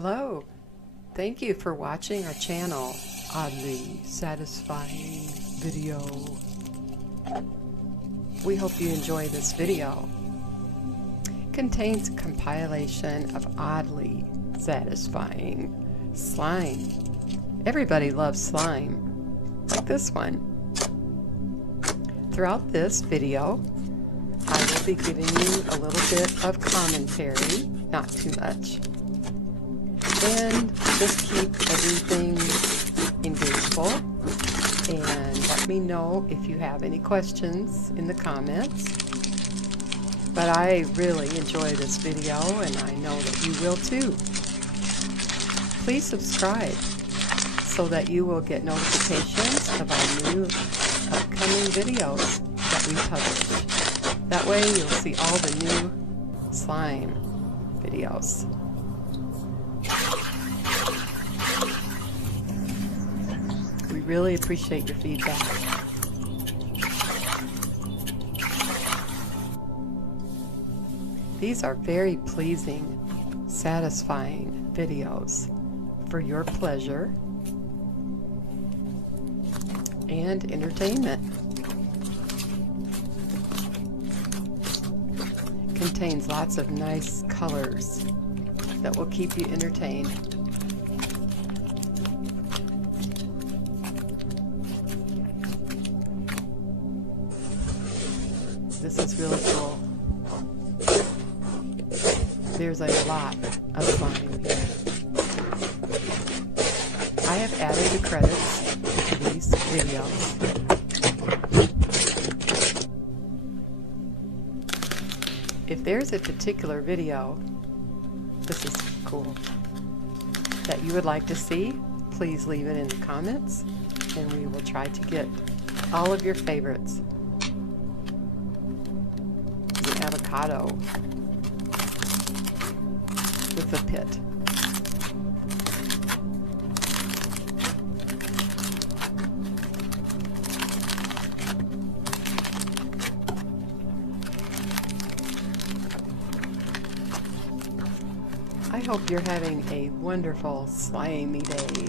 Hello, thank you for watching our channel, Oddly Satisfying Video. We hope you enjoy this video. It contains a compilation of oddly satisfying slime. Everybody loves slime, like this one. Throughout this video, I will be giving you a little bit of commentary, not too much. And just keep everything engageable, and let me know if you have any questions in the comments. But I really enjoy this video, and I know that you will too. Please subscribe so that you will get notifications of our new upcoming videos that we publish. That way you'll see all the new slime videos. We really appreciate your feedback. These are very pleasing, satisfying videos for your pleasure and entertainment. Contains lots of nice colors that will keep you entertained. This is really cool. There's a lot of slime here. I have added the credits to these videos. If there's a particular video, this is cool, that you would like to see, please leave it in the comments, and we will try to get all of your favorites. The avocado with the pit. I hope you're having a wonderful slimy day.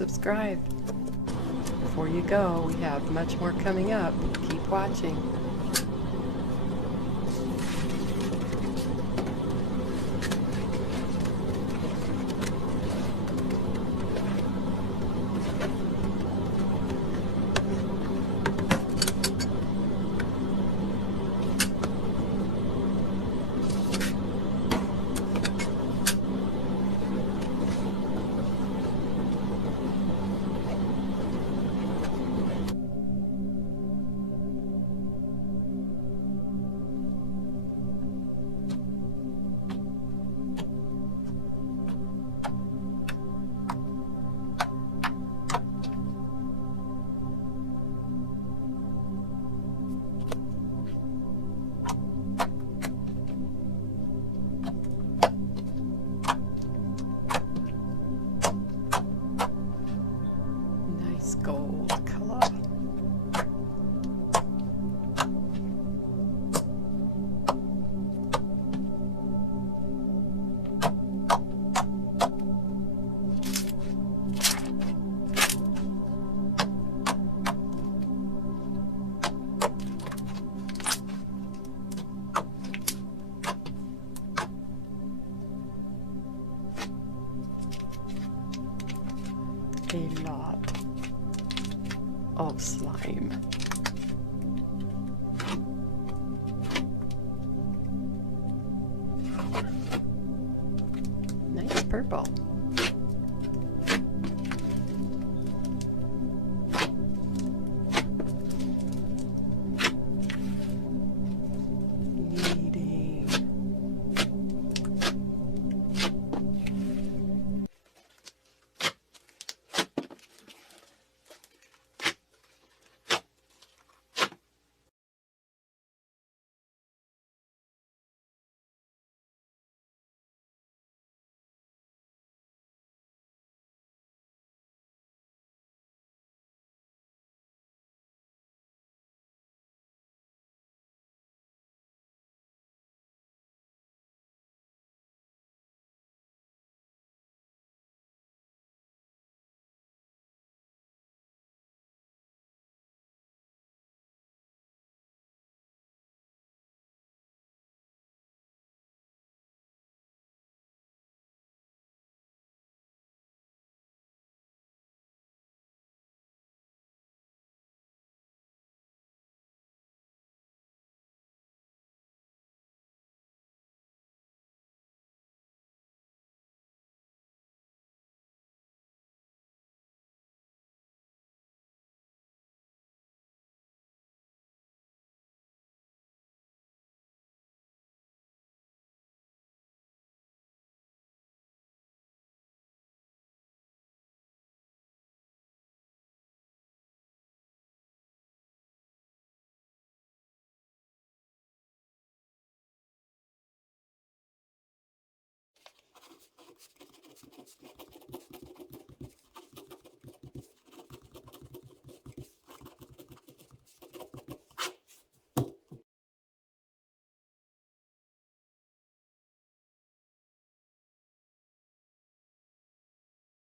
subscribe. Before you go, we have much more coming up. Keep watching. Nice gold color. A lot of slime. Nice purple. Kneading.